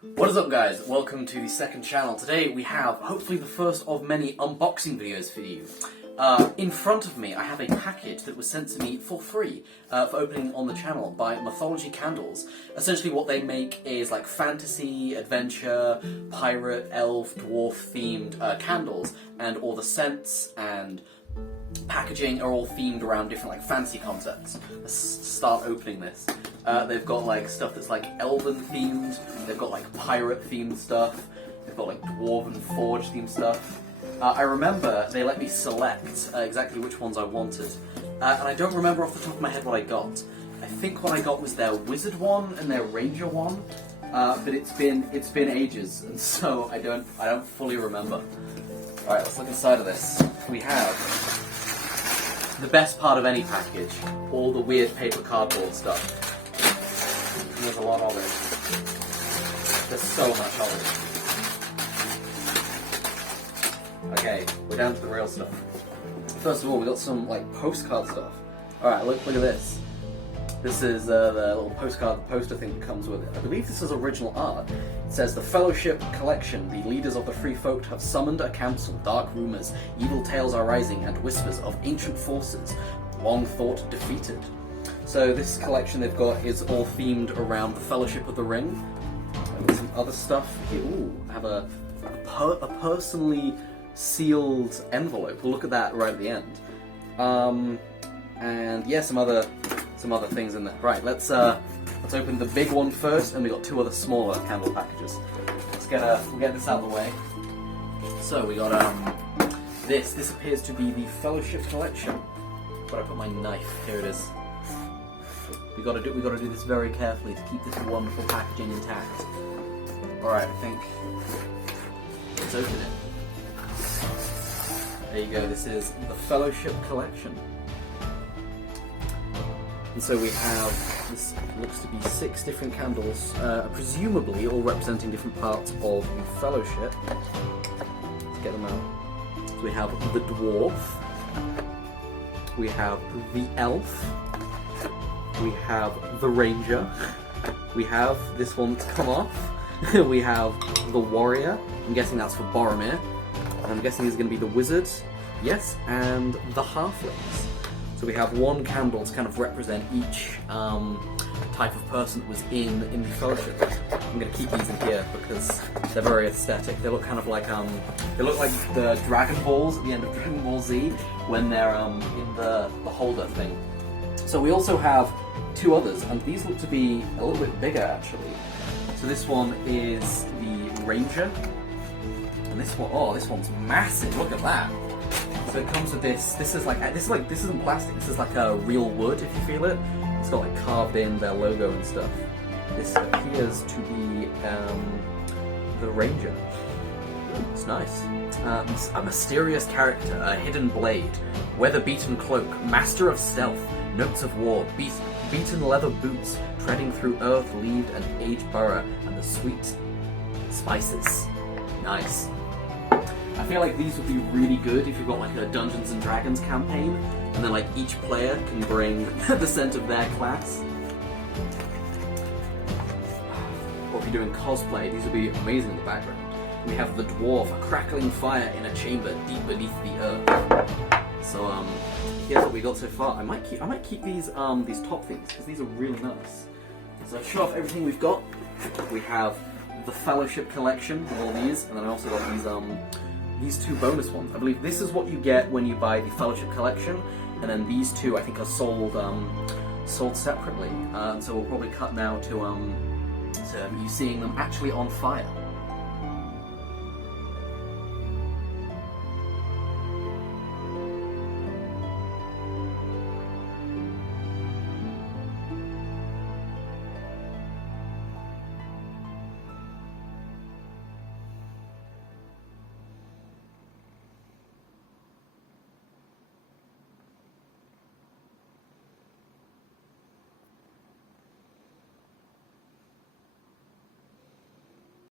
What is up, guys? Welcome to the second channel. Today we have hopefully the first of many unboxing videos for you. In front of me I have a package that was sent to me for free for opening on the channel by Mythologie Candles. Essentially what they make is like fantasy, adventure, pirate, elf, dwarf themed candles, and all the scents and packaging are all themed around different like fantasy concepts. Let's start opening this. They've got like stuff that's like elven themed, they've got like pirate themed stuff, they've got like dwarven forge themed stuff. I remember they let me select exactly which ones I wanted, and I don't remember off the top of my head what I got. I think what I got was their wizard one and their ranger one, but it's been ages, and so I don't fully remember. All right, let's look inside of this. We have the best part of any package, all the weird paper cardboard stuff. And there's a lot of it. There's so much of it. Okay, we're down to the real stuff. First of all, we got some like postcard stuff. Alright, look at this. This is the little postcard poster thing that comes with it. I believe this is original art. It says, "The Fellowship Collection. The leaders of the Free Folk have summoned a council. Dark rumors, evil tales are rising, and whispers of ancient forces, long thought defeated." So this collection they've got is all themed around the Fellowship of the Ring. And some other stuff here. Ooh, I have a personally sealed envelope. We'll look at that right at the end. And yeah, some other things in there. Right, let's open the big one first, and we got two other smaller candle packages. We'll get this out of the way. So we got this. This appears to be the Fellowship Collection. But I put my knife. Here it is. We gotta do this very carefully to keep this wonderful packaging intact. All right, I think let's open it. There you go. This is the Fellowship Collection. And so we have, this looks to be 6 different candles, presumably all representing different parts of the Fellowship. Let's get them out. So we have the Dwarf, we have the Elf, we have the Ranger, we have this one that's come off, we have the Warrior, I'm guessing that's for Boromir, and I'm guessing he's going to be the Wizard, yes, and the Halflings. So we have one candle to kind of represent each type of person that was in the Fellowship. I'm going to keep these in here because they're very aesthetic. They look kind of like they look like the Dragon Balls at the end of Dragon Ball Z when they're in the holder thing. So we also have 2 others, and these look to be a little bit bigger actually. So this one is the Ranger, and this one's massive. Look at that. So it comes with this. This isn't plastic. This is like a real wood. If you feel it, it's got like carved in their logo and stuff. This appears to be the Ranger. It's nice. A mysterious character, a hidden blade, weather-beaten cloak, master of stealth, notes of war, beaten leather boots, treading through earth-leaved and aged burrow, and the sweet spices. Nice. I feel like these would be really good if you've got like a Dungeons and Dragons campaign, and then like each player can bring the scent of their class. Or if you're doing cosplay, these would be amazing in the background. We have the Dwarf, a crackling fire in a chamber deep beneath the earth. So here's what we got so far. I might keep these top things because these are really nice. So to show off everything we've got, we have the Fellowship Collection with all these, and then I also got these 2 bonus ones. I believe this is what you get when you buy the Fellowship Collection, and then these 2 I think are sold separately. So we'll probably cut now to you seeing them actually on fire.